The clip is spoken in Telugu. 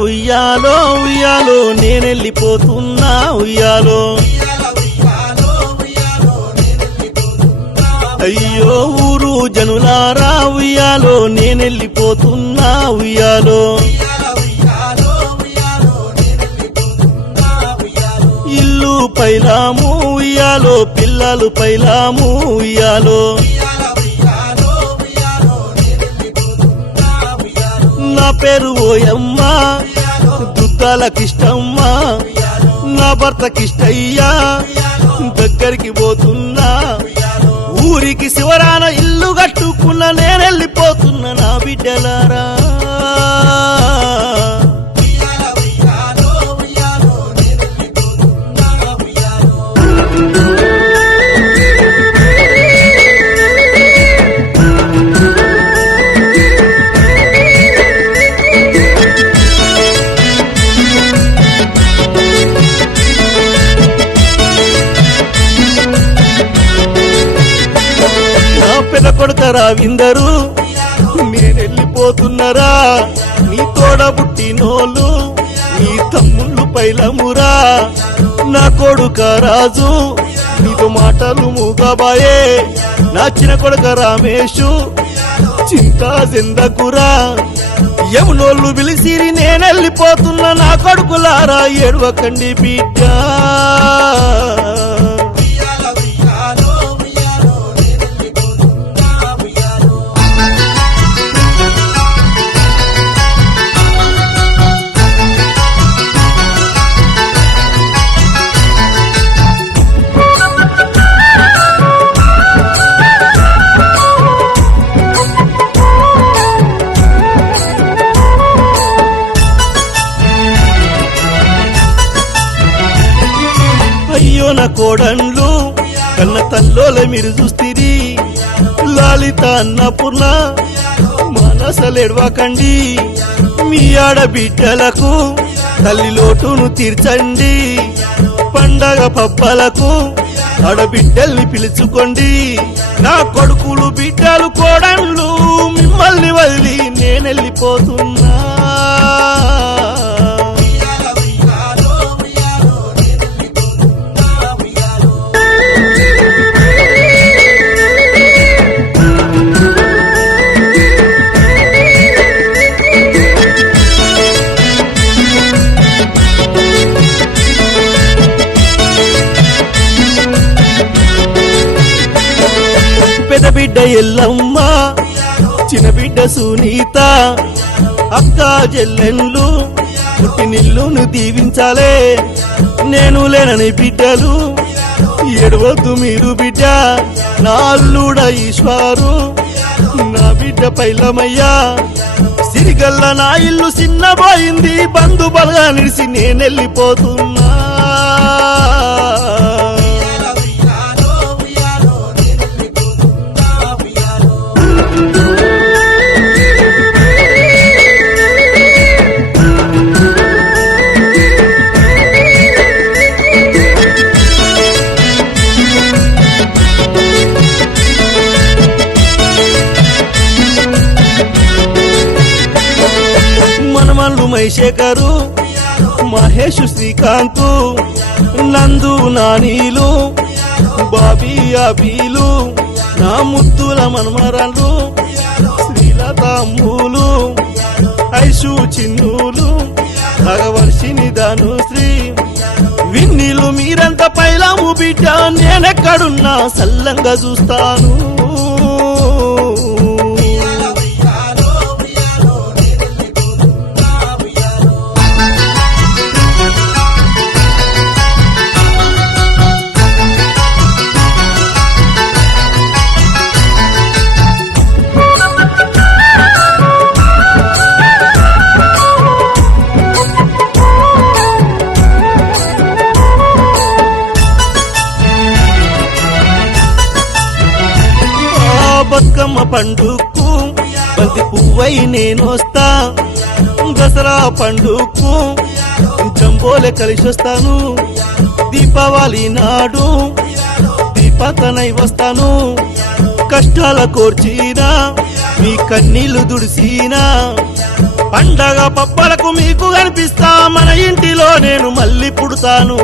ఉయ్యాలో ఉయ్యాలో నేనెళ్ళిపోతున్నా ఉయ్యాలో అయ్యో ఊరు జనులారా ఉయ్యాలో నేనెళ్ళిపోతున్నా ఉయ్యాలో ఇల్లు పైలాము ఉయ్యాలో పిల్లలు పైలాము ఉయ్యాలో నా పేరు ఓయమ్మ దుద్దాలకిష్టమ్మ నా భర్తకిష్టయ్యా దగ్గరికి పోతున్నా ఊరికి శివరాన ఇల్లు కట్టుకున్న నేనెళ్ళిపోతున్నా నా బిడ్డలారా పెద్ద కొడుకరా విందరు నేనెళ్ళిపోతున్నారా నీ తోడ పుట్టినోళ్ళు నీ తమ్ముళ్ళు పైలమురా నా కొడుక రాజు నీతో మాటలు మూగబాయే నా చిన్న కొడుక రామేషు చింతా జిందకురా యమునోళ్ళు పిలిసిరి నేనెళ్ళిపోతున్నా నా కొడుకులారా ఏడవకండి బిడ్డ అయ్యో నా కోడన్లు కన్న తల్లోల మీరు చూస్తిరి లాలిత అన్నపూర్ణ మనసలేడవకండి మీ ఆడబిడ్డలకు తల్లి లోటును తీర్చండి పండగ పబ్బలకు ఆడబిడ్డల్ని పిలుచుకోండి నా కొడుకులు బిడ్డలు కోడన్లు మిమ్మల్ని వదిలి నేనెళ్ళిపోతున్నా పెద్ద బిడ్డ ఎల్లమ్మ చిన్న బిడ్డ సునీత అక్క చెల్లెళ్ళు పుట్టినిల్లును దీవించాలే నేను లేనని బిడ్డలు ఏడవద్దు మీరు బిడ్డ నా అల్లుడ ఈశ్వరు నా బిడ్డ పైలమయ్యా సిరిగల్ల నా ఇల్లు చిన్నపోయింది బంధు బలగా నిడిసి నేనెళ్ళిపోతున్నా మనమల్లు మైశేఖరు మహేష్ శ్రీకాంత్ నందు నానీలు బాబీ అబీలు నా ముద్దుల మనమరాలు శ్రీలత అమ్ములు ఐషు చిన్నులు భగవర్షిని ధనుశ్రీ విన్నీలు మీరంతా పైలాము బిడ్డ నేనెక్కడున్నా సల్లంగా చూస్తాను బతుకమ్మ పండుగకు బంతి పువ్వై నేనొస్తా దసరా పండుగకు జంబోలే కలిసొస్తాను దీపావళి నాడు దీపతనై వస్తాను కష్టాల కోర్చినా మీ కన్నీళ్లు దుడిసినా పండగ పబ్బలకు మీకు కనిపిస్తా మన ఇంటిలో నేను మళ్ళీ పుడతాను